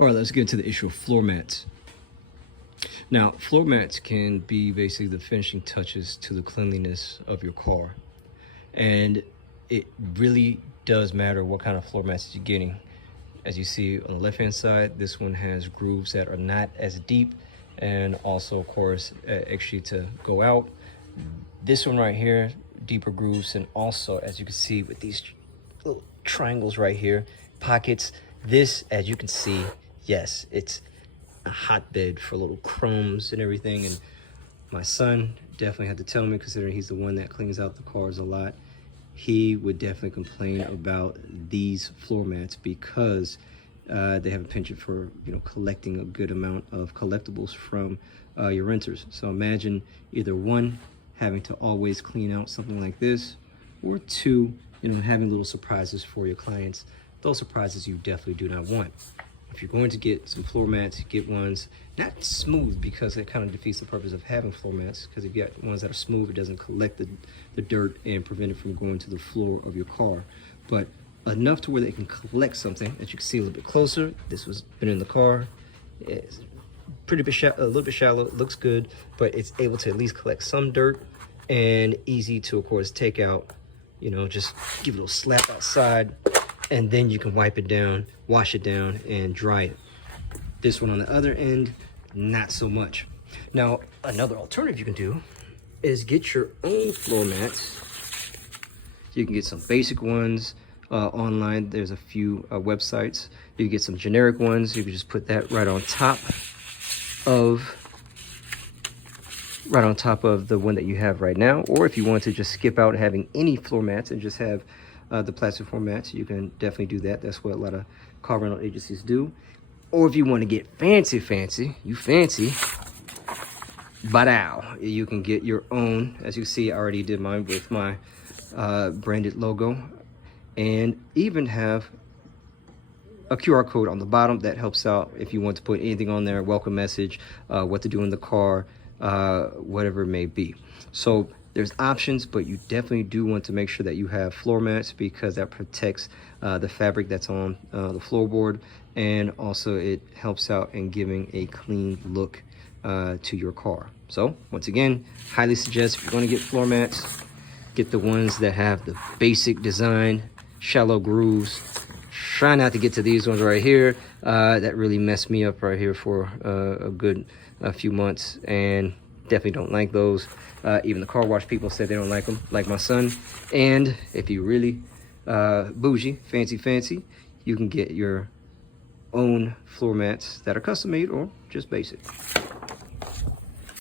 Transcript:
All right, let's get to the issue of floor mats. Now, floor mats can be basically the finishing touches to the cleanliness of your car. And it really does matter what kind of floor mats you're getting. As you see on the left-hand side, this one has grooves that are not as deep, and also, of course, extra to go out. This one right here, deeper grooves, and also, as you can see with these little triangles right here, pockets. This, as you can see, yes, it's a hotbed for little crumbs and everything. And my son definitely had to tell me, considering he's the one that cleans out the cars a lot, he would definitely complain about these floor mats because they have a penchant for, you know, collecting a good amount of collectibles from your renters. So imagine either one, having to always clean out something like this, or two, you know, having little surprises for your clients. Those surprises you definitely do not want. If you're going to get some floor mats, get ones not smooth, because it kind of defeats the purpose of having floor mats, because if you got ones that are smooth, it doesn't collect the dirt and prevent it from going to the floor of your car. But enough to where they can collect something. As you can see a little bit closer, this was been in the car. It's pretty bit a little bit shallow. It looks good, but it's able to at least collect some dirt, and easy to, of course, take out. You know, just give it a little slap outside, and then you can wipe it down, wash it down, and dry it. This one on the other end, not so much. Now, another alternative you can do is get your own floor mats. You can get some basic ones online. There's a few websites. You can get some generic ones. You can just put that right on top of the one that you have right now. Or if you want to just skip out having any floor mats and just have the plastic floor mats, you can definitely do that. That's what a lot of car rental agencies do. Or if you want to get fancy, but you can get your own. As you see, I already did mine with my branded logo, and even have a QR code on the bottom that helps out if you want to put anything on there, welcome message, what to do in the car, whatever it may be. So there's options, but you definitely do want to make sure that you have floor mats, because that protects the fabric that's on the floorboard, and also it helps out in giving a clean look to your car. So once again, highly suggest, if you're going to get floor mats, get the ones that have the basic design, shallow grooves. Try not to get to these ones right here. That really messed me up right here for a good few months, and definitely don't like those. Even the car wash people said they don't like them, like my son. And if you really bougie, fancy, you can get your own floor mats that are custom made or just basic.